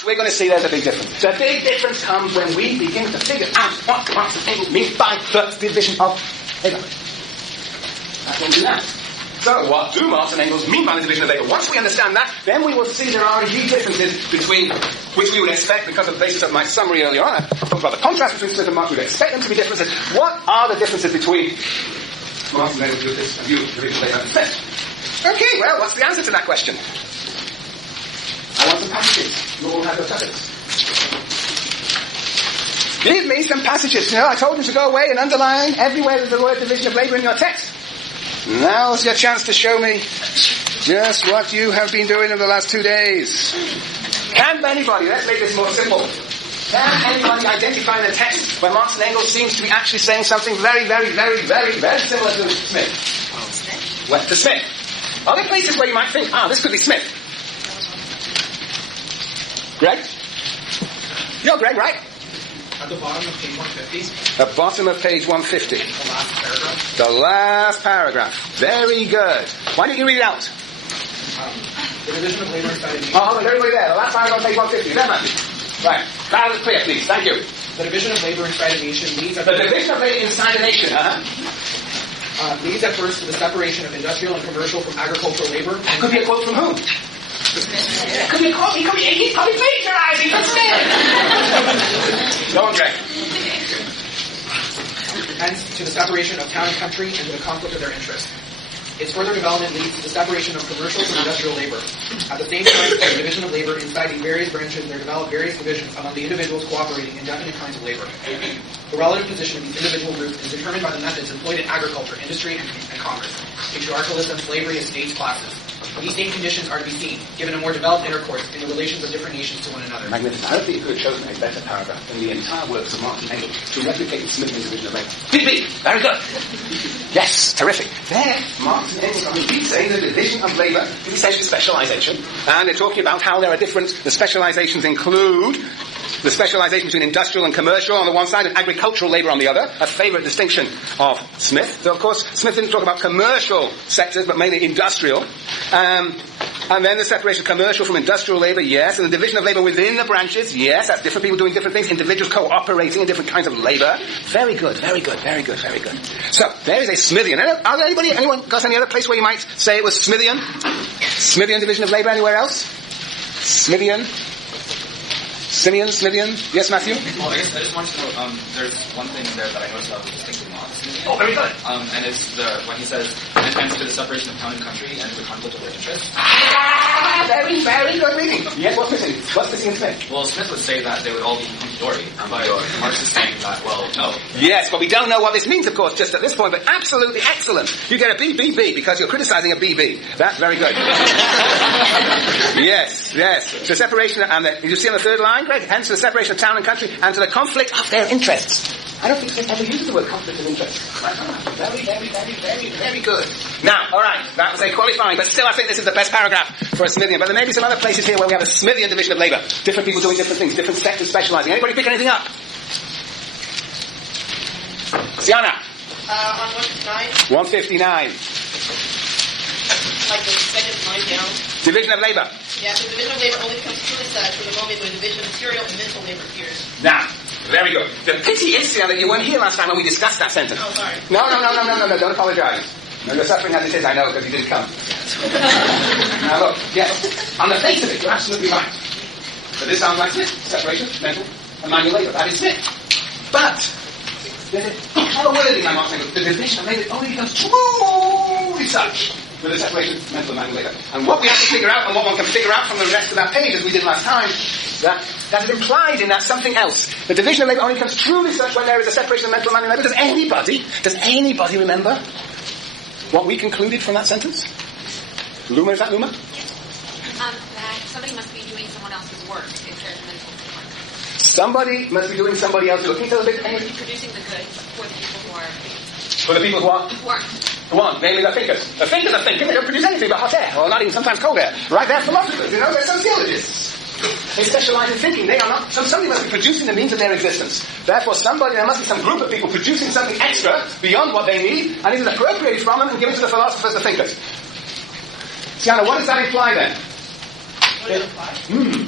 But we're going to see there's a big difference. The big difference comes when we begin to figure out what Marx and Engels mean by the division of labour. That's what we do now. So, what do Marx and Engels mean by the division of labour? Once we understand that, then we will see there are indeed differences between which we would expect, because of the basis of my summary earlier on. I talked about the contrast between Smith and Marx. We would expect them to be differences. What are the differences between Marx and Engels' view of the division of labour and Smith? Okay, well, what's the answer to that question? I want some passages. You all have your tablets. Give me some passages. You know, I told you to go away and underline everywhere there's the word division of labour in your text. Now's your chance to show me just what you have been doing in the last 2 days. Can anybody, let's make this more simple, can anybody identify in the text where Marx and Engels seems to be actually saying something very, very, very, very, very similar to Smith? Well, to Smith. Are there places where you might think, this could be Smith? Greg? You're Greg, right? At the bottom of page 150. The bottom of page 150. The last paragraph. The last paragraph. Very good. Why don't you read it out? The division of labour inside a nation. Hold on, everybody there. The last paragraph on page 150. Is that Matthew? Right. Loud and clear, please. Thank you. The division of labour inside a nation leads at the division of labour inside a nation, leads at first to the separation of industrial and commercial from agricultural labour. That could be a quote from whom? Could be a quote. He could be plagiarizing from Smith. Go on, Greg. Hence, to the separation of town and country and to the conflict of their interests. Its further development leads to the separation of commercial from industrial labour. At the same time, the division of labour inside the various branches, there develop various divisions among the individuals cooperating in definite kinds of labour. The relative position of these individual groups is determined by the methods employed in agriculture, industry, and commerce, patriarchalism, slavery, estates, classes. These same conditions are to be seen, given a more developed intercourse in the relations of different nations to one another. Magnificent. I don't think you could have chosen a better paragraph than the entire works of Marx and Engels to replicate the Smith's division of labour. BB! Very good. Yes, terrific. There, Marx and Engels are indeed saying the division of labour is essentially specialisation, and they're talking about how there are different, the specialisations include the specialisation between industrial and commercial on the one side and agricultural labour on the other, a favourite distinction of Smith. So, of course, Smith didn't talk about commercial sectors, but mainly industrial. And then the separation of commercial from industrial labour, yes. And the division of labour within the branches, yes. That's different people doing different things, individuals cooperating in different kinds of labour. Very good, very good, very good, very good. So, there is a Smithian. Are there anyone got any other place where you might say it was Smithian? Smithian division of labour, anywhere else? Smithian? Simeon, Smithian? Yes, Matthew? Well, I just want to know, there's one thing there that I noticed about the distinction of Marx. Oh, very good. And it's when he says, and hence to the separation of town and country and to the conflict of their interests. Very, very good reading. Yes, what's missing? What's missing in Smith? Well, Smith would say that they would all be hunky-dory, but Marx is saying that, well, no. Yes, but we don't know what this means, of course, just at this point, but absolutely excellent. You get a BBB because you're criticising a BB. That's very good. Yes, yes. So separation, and you see on the third line, Greg, hence to the separation of town and country and to the conflict of their interests. I don't think Smith ever uses the word conflict of interest. Very, very, very, very, very good. Now, alright, that was a qualifying, but still I think this is the best paragraph for a Smithian. But there may be some other places here where we have a Smithian division of labour. Different people doing different things, different sectors specialising. Anybody pick anything up? Sienna? On 159. 159. Like the second line down. Division of labour. Yeah, so division of labour only becomes truly such from the moment when division of material and mental labour appears. Now, very good. The pity is, Sienna, that you weren't here last time when we discussed that sentence. Oh, sorry. No, don't apologise. No, you're suffering as it is, I know, because you didn't come. Now look, yes, on the face of it, you're absolutely right. So this sounds like Smith. Separation, mental, and manual labour. That is Smith. But, have a wording, my Marx and Engels. The division of labour only becomes truly such with the separation of mental and manual labour. And what we have to figure out, and what one can figure out from the rest of that page, as we did last time, that is implied in that something else. The division of labour only becomes truly such when there is a separation of mental and manual labour. Does anybody remember what we concluded from that sentence? Luma, is that Luma? That somebody must be doing someone else's work if there's mental work. Somebody must be doing somebody else's work. Can you tell a bit? Producing the goods for the people who are... For the people who are? Who aren't. Who aren't, namely the thinkers. The thinkers are thinking, they don't produce anything but hot air, or not even sometimes cold air. Right? They're philosophers, they're sociologists. They specialise in thinking. They are not. So somebody must be producing the means of their existence. Therefore, there must be some group of people producing something extra beyond what they need, and it is appropriated from them and given to the philosophers, the thinkers. Sienna, what does that imply then? What that apply?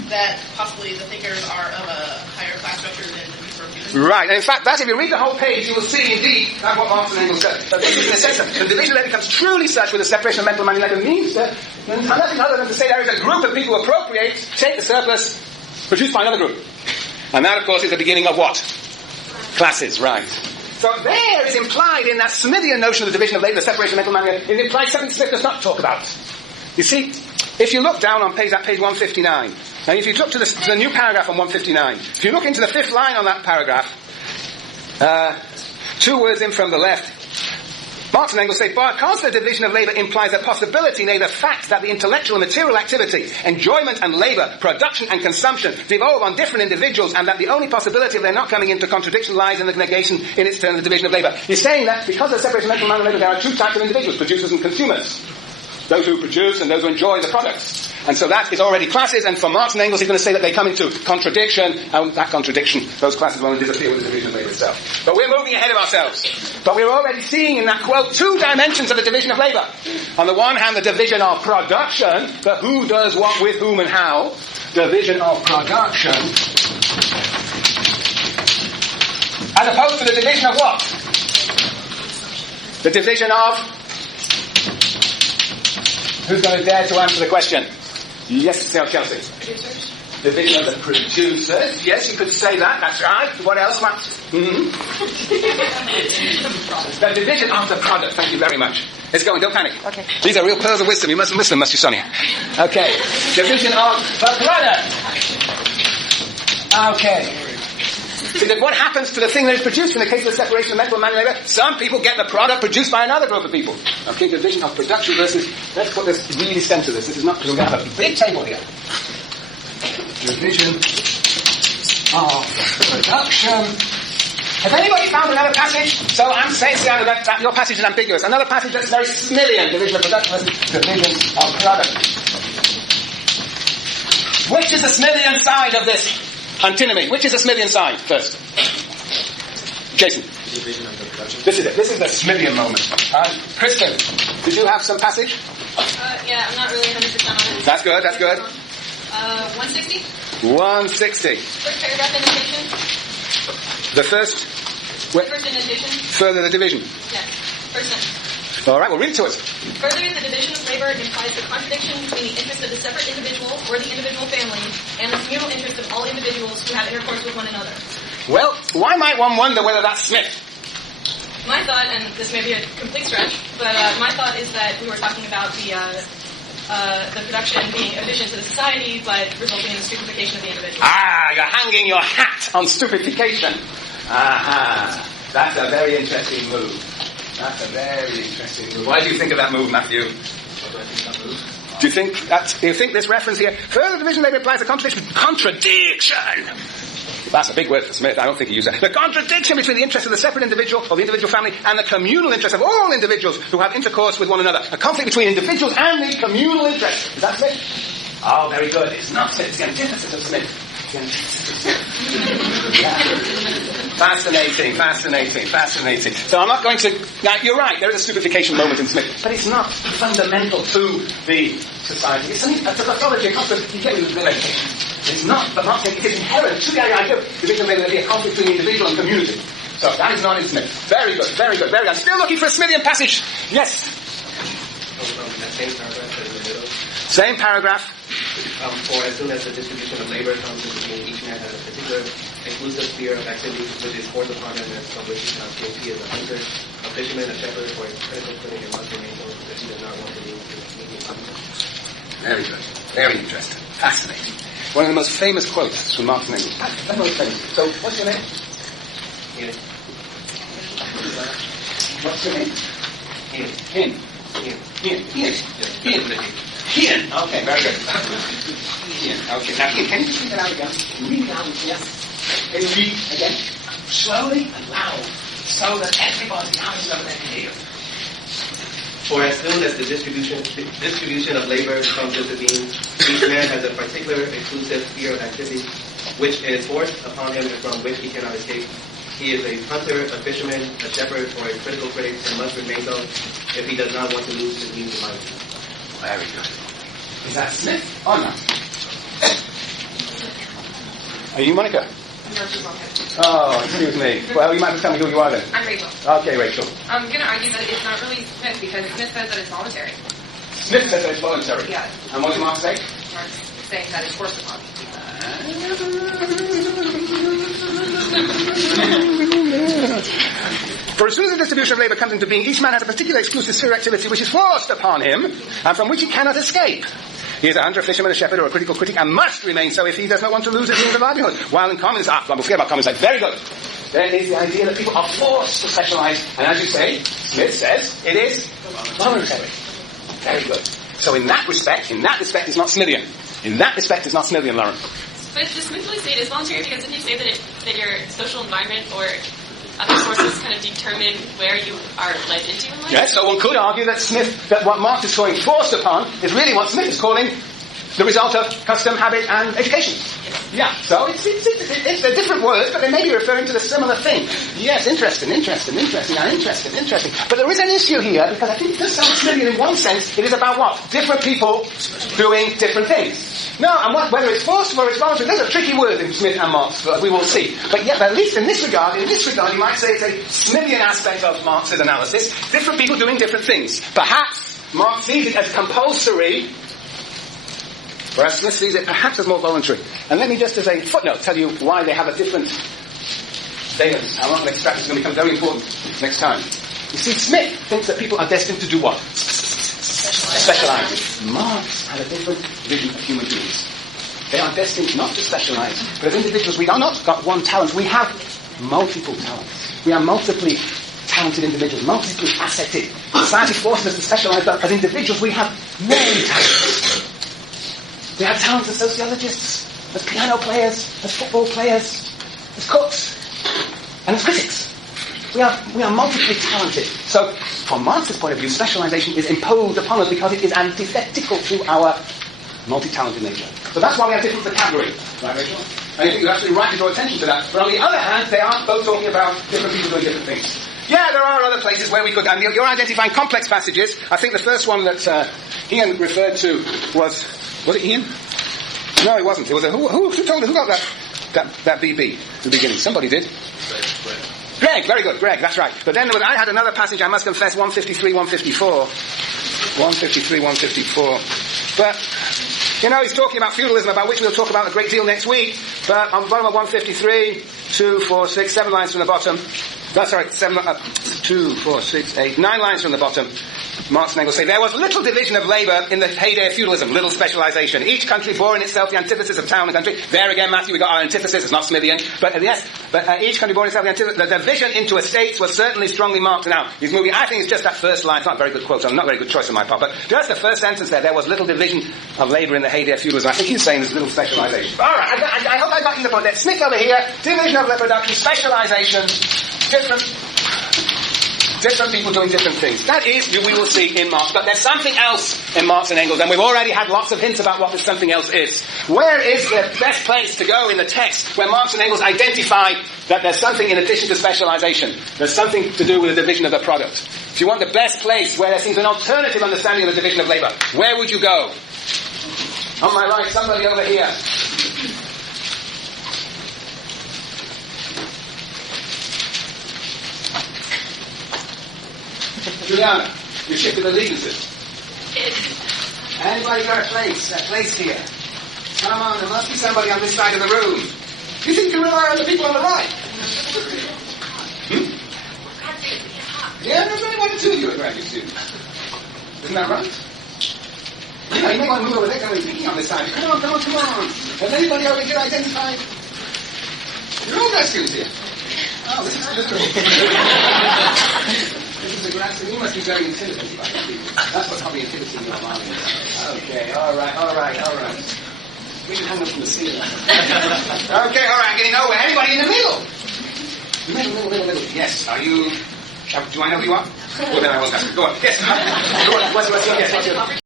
That possibly the thinkers are of a higher class structure than the people of humans? Right, and in fact, if you read the whole page, you will see indeed that's what Marx and Engels said. That in a sense, the division of labor becomes truly such with the separation of mental and manual labor means that nothing other than to say there is a group of people who appropriate, take the surplus, produced by another group. And that, of course, is the beginning of what? Classes, right. So there is implied in that Smithian notion of the division of labour, the separation of mental and manual, is implied something Smith does not talk about. You see, if you look down on page 159, and if you look to the new paragraph on 159, if you look into the fifth line on that paragraph, 2 words in from the left, Marx and Engels say, because the division of labour implies a possibility, nay, the fact that the intellectual and material activity, enjoyment and labour, production and consumption devolve on different individuals, and that the only possibility of their not coming into contradiction lies in the negation in its turn of the division of labour. He's saying that because of the separation of mental and manual labour, there are 2 types of individuals, producers and consumers. Those who produce and those who enjoy the products. And so that is already classes, and for Marx and Engels he's going to say that they come into contradiction, and that contradiction, those classes will only disappear with the division of labour itself. But we're moving ahead of ourselves. But we're already seeing in that quote 2 dimensions of the division of labour. On the one hand, the division of production, the who does what with whom and how. Division of production. As opposed to the division of what? The division of... Who's going to dare to answer the question? Yes, Chelsea. Producers? Division of the producers. Yes, you could say that. That's right. What else, Max? The division of the product. Thank you very much. Let's go. Don't panic. Okay. These are real pearls of wisdom. You mustn't miss them, must you, Sonia? Okay. Division of the product. Okay. So that what happens to the thing that is produced in the case of the separation of mental and manual labour? Some people get the product produced by another group of people. Okay, division of production versus... Let's put this really center this. This is not... Because we're going to have a big table here. Division of production. Has anybody found another passage? So I'm saying that your passage is ambiguous. Another passage that's very Smithian. Division of production versus division of product. Which is the Smithian side of this antinomy? Which is the Smithian side first? Jason. This is it. This is the Smithian moment. Kristen, did you have some passage? Yeah, I'm not really 100% on it. That's good, that's good. 160? 160. First paragraph indentation? The first? First indentation? Further the division. Yeah. First sentence. All right, well, read it to us. Further, the division of labor implies the contradiction between the interest of the separate individual or the individual family and the communal interest of all individuals who have intercourse with one another. Well, why might one wonder whether that's Smith? My thought, and this may be a complete stretch, but my thought is that we were talking about the production being efficient to the society, but resulting in the stupefaction of the individual. You're hanging your hat on stupefaction. Aha. That's a very interesting move. That's a very interesting move. Why do you think of that move, Matthew? Do you think this reference here, further division labour implies a contradiction? Contradiction! That's a big word for Smith. I don't think he used that. The contradiction between the interest of the separate individual or the individual family and the communal interest of all individuals who have intercourse with one another. A conflict between individuals and the communal interest. Is that Smith? Oh, very good. It's not Smith. It's the antithesis of Smith. Fascinating. So I'm not going to... Now, you're right, there is a stupefaction moment in Smith, but it's not fundamental to the society. It's a pathology, a conflict. You get with education. It's not, but Marx said it is inherent to the idea of there will be a conflict between the individual and community. So that is not in Smith. Very good. I'm still looking for a Smithian passage. Yes? Same paragraph. For as soon as the distribution of labor comes into being, each man has a particular inclusive sphere of activity which is forced upon him, and from which he cannot escape. He is a hunter, a fisherman, a shepherd, or a critical critic, and must remain so because he does not want to leave the Very good. Very interesting. Fascinating. One of the most famous quotes from Marx and Engels. That's most famous. So, what's your name? Ian. What's your name? Ian. Ian. Okay, very good. Ian. Okay. Now, Ian, can you just read that out again? Read it out again. Can you read again? Slowly and loud, so that everybody else over there can hear. For as soon as the distribution of labor comes into being, each man has a particular exclusive sphere of activity which is forced upon him and from which he cannot escape. He is a hunter, a fisherman, a shepherd, or a critical critic, and must remain so if he does not want to lose his means of life. Very good. Is that Smith or not? Are you Monica? No, she's not. Oh, excuse me. Well, you might have to tell me who you are then. I'm Rachel. Okay, Rachel. I'm going to argue that it's not really Smith because Smith says that it's voluntary. Smith says that it's voluntary. Yeah. And what does Marx say? Marx saying that it's forced upon. For as soon as the distribution of labour comes into being, each man has a particular exclusive sphere of activity which is forced upon him, and from which he cannot escape. He is a hunter, a fisherman, a shepherd, or a critical critic, and must remain so if he does not want to lose his means of livelihood. While in communists, we'll forget about communists, very good. There is the idea that people are forced to specialise, and as you say, Smith says, it is voluntary. Very good. So in that respect, it's not Smithian. In that respect, it's not Smithian, Lauren. But does Smith really say it is voluntary? Because if you say that your social environment or other sources kind of determine where you are led into in life? Yes, so one could argue that what Marx is calling forced upon is really what Smith is calling the result of custom, habit, and education. Yeah, so it's a different word, but they may be referring to the similar thing. Yes, interesting. But there is an issue here, because I think it does sound familiar in one sense. It is about what? Different people doing different things. No, and whether it's forced or it's voluntary, there's a tricky word in Smith and Marx, but we will see. But yet, at least in this regard, you might say it's a Smithian aspect of Marx's analysis. Different people doing different things. Perhaps Marx sees it as compulsory, whereas Smith sees it perhaps as more voluntary. And let me just as a footnote tell you why they have a different valence. How long extract is going to become very important next time. You see, Smith thinks that people are destined to do what? Specialise. Marx had a different vision of human beings. They are destined not to specialise, but as individuals we are not got one talent, we have multiple talents. We are multiply talented individuals, multiply faceted. Society forces us to specialise, but as individuals we have many talents. We have talents as sociologists, as piano players, as football players, as cooks, and as critics. We are multiply talented. So, from Marx's point of view, specialisation is imposed upon us because it is antithetical to our multi-talented nature. So that's why we have different vocabulary. Right, Rachel? And I think you're absolutely right to draw attention to that. But on the other hand, they are both talking about different people doing different things. Yeah, there are other places where we could, and you're identifying complex passages. I think the first one that Ian referred to was it Ian? No, it wasn't. It was who got that BB at the beginning? Somebody did. Greg, very good, Greg, that's right. But then I had another passage, I must confess, 153, 154. 153, 154. But, he's talking about feudalism, about which we'll talk about a great deal next week. But on the bottom of 153, 2, 4, 6, 7 lines from the bottom. No, sorry, 2, 4, 6, 8, 9 lines from the bottom. Marx and Engels say, there was little division of labour in the heyday of feudalism, little specialisation. Each country bore in itself the antithesis of town and country. There again, Matthew, we got our antithesis, it's not Smithian. But each country bore in itself the antithesis. The division into estates was certainly strongly marked. Now, he's moving, I think it's just that first line, it's not a very good quote, so not a very good choice on my part, but just the first sentence there was little division of labour in the heyday of feudalism. I think he's saying there's little specialisation. Alright, I hope I got you the point there. Smith over here, division of labour production, specialisation, different people doing different things. That is, we will see in Marx. But there's something else in Marx and Engels, and we've already had lots of hints about what this something else is. Where is the best place to go in the text where Marx and Engels identify that there's something in addition to specialization? There's something to do with the division of the product. If you want the best place where there seems an alternative understanding of the division of labor, where would you go? On my right, somebody over here. Juliana, you shifted allegiances. Anybody got a place here? Come on, there must be somebody on this side of the room. You think you rely on the people on the right? Yeah, there's only 1 or 2 of you at graduate student. Isn't that right? You may want to move over there, come and thinking on this side. Come on. Has anybody over here identified? You're all grad students here. Oh, this is This is a grad student. You must be very intimidated by these people. That's what's probably intimidating your mind. Okay, all right. We can hang them from the ceiling. Okay, all right, I'm getting nowhere. Anybody in the middle? Middle. Yes, are you... Do I know who you are? Well, then I won't ask you. Go on. Yes. Go on. What's your...